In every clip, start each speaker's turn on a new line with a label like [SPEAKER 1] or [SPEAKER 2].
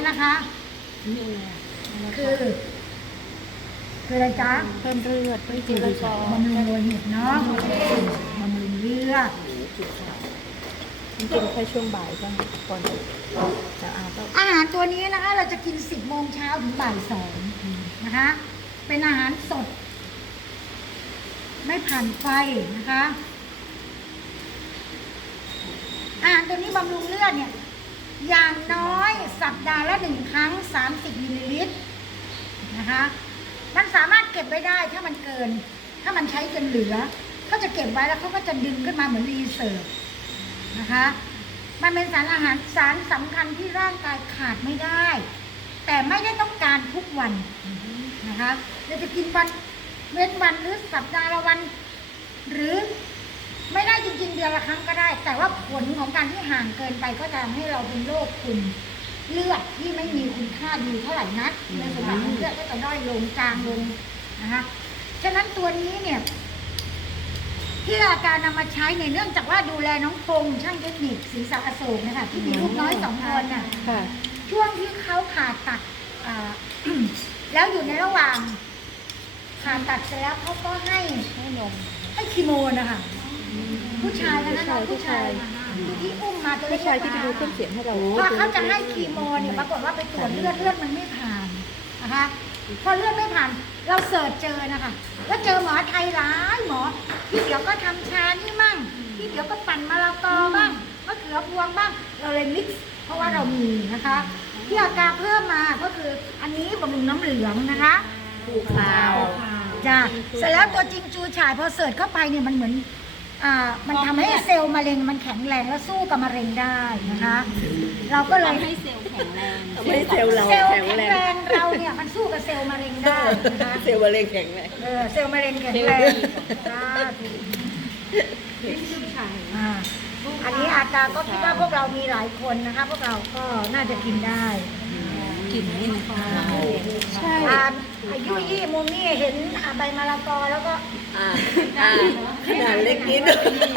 [SPEAKER 1] นะคะคืออะไรจ๊ะ
[SPEAKER 2] เพิ่มเลือดเพิ่มจีรจ
[SPEAKER 1] บำรุงโลหิตเนาะบำรุงเลือด
[SPEAKER 2] มันกินแค่ช่วงบ่ายก็ก่อนจะ
[SPEAKER 1] อาหารตัวนี้นะคะเราจะกิน10 โมงเช้าถึงบ่าย 2นะคะเป็นอาหารสดไม่ผ่านไฟนะคะอาหารตัวนี้บำรุงเลือดเนี่ยอย่างน้อยสัปดาห์ละ1 ครั้ง30 มิลลิลิตรนะคะมันสามารถเก็บไว้ได้ถ้ามันเกินถ้ามันใช้จนเหลือเขาจะเก็บไว้แล้วเขาก็จะดึงขึ้นมาเหมือนรีเสิร์ฟนะคะมันเป็นสารอาหารสารสำคัญที่ร่างกายขาดไม่ได้แต่ไม่ได้ต้องการทุกวันนะคะเราจะกินวันเว้นวันหรือสัปดาห์ละวันหรือไม่ได้จริงๆเดือนละครั้งก็ได้แต่ว่าผลของการที่ห่างเกินไปก็จะทำให้เราเป็นโรคกลุ่มเลือดที่ไม่มีคุณค่าดีเท่าไหร่นักในสมองเลือดก็จะด้อยลงจางลงนะคะฉะนั้นตัวนี้เนี่ยที่อาการนำมาใช้ในเนื่องจากว่าดูแลน้องพงษ์ช่างเทคนิคศรีสะอโศกนะคะที่มีลูกน้อย2 คนน่ะช่วงที่เขาผ่าตัดแล้วอยู่ในระหว่างผ่าตัดเสร็จแล้วเขาก็ให้
[SPEAKER 2] นม
[SPEAKER 1] ให้คีโมนะคะผู้ชายนะน้องผู้ชายที่อุ้มมาตัวเล็ก
[SPEAKER 2] ผู้ชายที่ไปดูเครื่องเสียงให้เรา
[SPEAKER 1] พอเขาจะให้คีโมเนี่ยปรากฏว่าไปตรวจเลือดมันไม่ผ่านนะคะพอเลือดไม่ผ่านเราเสิร์ชเจอนะคะแล้วเจอหมอไทยหลายหมอที่เดี๋ยวก็ทำชานี่มั่งที่เดี๋ยวก็ปั่นมะละกอบ้างมะเขือพวงบ้างเราเลยมิกซ์เพราะว่าเรามีนะคะที่อาการเพิ่มมาก็คืออันนี้บำรุงน้ำเหลืองนะคะ
[SPEAKER 2] ผูขาว
[SPEAKER 1] จ้ะเสร็จแล้วตัวจริงจูฉายพอเสิร์ชเข้าไปเนี่ยมันเหมือนมันทำให้เซลล์มะเร็งมันแข็งแรงแล้วสู้กับมะเร็งได้นะคะเราก็เลย
[SPEAKER 2] ให้เซลล์แข็งแรงไม่เซลล์เรา
[SPEAKER 1] เซลล์แข็งแรงเราเนี่ยมันสู้กับเซลล์มะเร็งได้นะคะ
[SPEAKER 3] เซลล์มะเร็งแข็งแรง
[SPEAKER 1] เซลล์มะเร็งแข็งแรงอันนี้อาการก็คิดว่าพวกเรามีหลายคนนะคะพวกเราก็น่าจะกินได้
[SPEAKER 2] กลิ่นนี่นะคะ
[SPEAKER 1] ใช่อายุยี่มุมนี่เห็นใบมะละกอแล้วก็
[SPEAKER 3] ขนาดเล็กนิด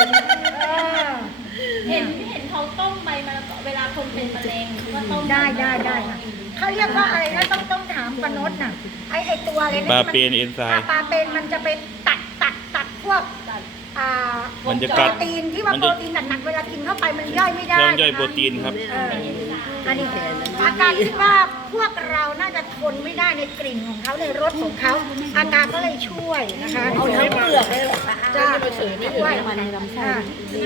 [SPEAKER 2] เห็นเขาต้มใบมะละกอเวลาคนเป็นมะเร็งก็ต้ม
[SPEAKER 1] ได้ค่ะเขาเรียกว่าอะไรนะต้องถามปนดน่ะไอตัวอะไร
[SPEAKER 4] ปลาเป็นเอนไซม์
[SPEAKER 1] ปลาเป็นมันจะไปตัดพวก
[SPEAKER 4] มันจะ
[SPEAKER 1] โปรตีนที่ว่าโปรตีนหนักๆเวลากินเข้าไปมันย่อยไม่ได้
[SPEAKER 4] เครื่องย่อยโปรตีนครับ
[SPEAKER 1] อันนี้อาการคิดว่าพวกเราน่าจะทนไม่ได้ในกลิ่นของเขาในรสของเขาอาการก็เลยช่วยนะคะ
[SPEAKER 3] เอาทั้งเปลือกเลยหรอ
[SPEAKER 1] จ้าช่วย
[SPEAKER 2] มาในลำไส้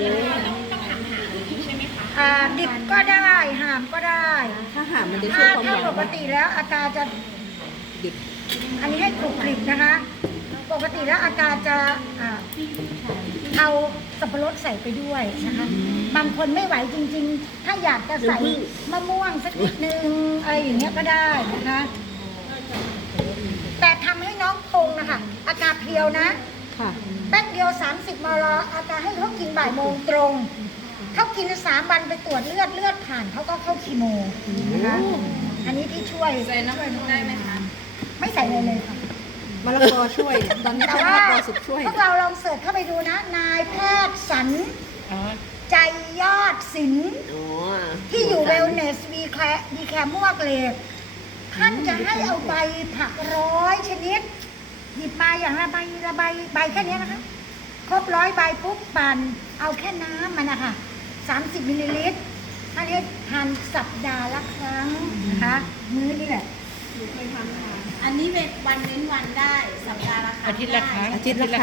[SPEAKER 1] ดิบก็ได้หามก็ได้
[SPEAKER 2] ถ้าหามมันจะช่วยความหวาน
[SPEAKER 1] ถ้าปกติแล้วอาการจะ
[SPEAKER 2] ดิบ
[SPEAKER 1] อันนี้ให้กรุบกริบนะคะปกติแล้วอาการจะเอาสับปะรดใส่ไปด้วยนะคะบางคนไม่ไหวจริงๆถ้าอยากจะใส่มะม่วงสักนิดนึงอะไรอย่างเงี้ยก็ได้นะคะแต่ทำให้น้องพงนะคะอาการเพียวนะแป้งเดียว30 มล.อาการให้เขากินบ่ายโมงตรงเขากิน3 วันไปตรวจเลือดผ่านเขาก็เข้าคีโมนะคะอันนี้ที่ช่วย
[SPEAKER 2] ใส่น้ำมันได้ไหมคะ
[SPEAKER 1] ไม่ใส่เลยค่ะ
[SPEAKER 2] มะละกอช่วยตอนนี้
[SPEAKER 1] แต่ว่าพวกเราลองเสิร์ชเข้าไปดูนะนายแพทย์สันใจยอดศิลป์ที่อยู่เวลเนสดีแคร์มวกเลยท่านจะให้เอาใบผัก100 ชนิดหยิบมาอย่างละใบแค่นี้นะคะครบ100 ใบปุ๊บปั่นเอาแค่น้ำมันนะคะ30 มิลลิลิตรท่านนี้ทานสัปดาห์ละครั้งนะคะมื้อนี่แหละ
[SPEAKER 2] อันนี้เป็นวันเว้นวันได้สัปดาห์ละครั้งอาทิตย์ละครั้ง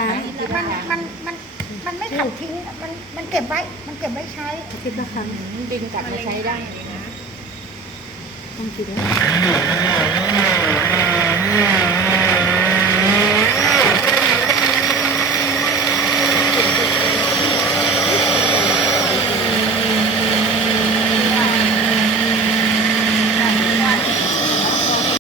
[SPEAKER 1] มันไม่ขัดทิ้งมันเก็บไว้ใช้
[SPEAKER 2] อาทิตย์ละครั้งดึงกลับมาใช้ได้ต้องคิดแล้ว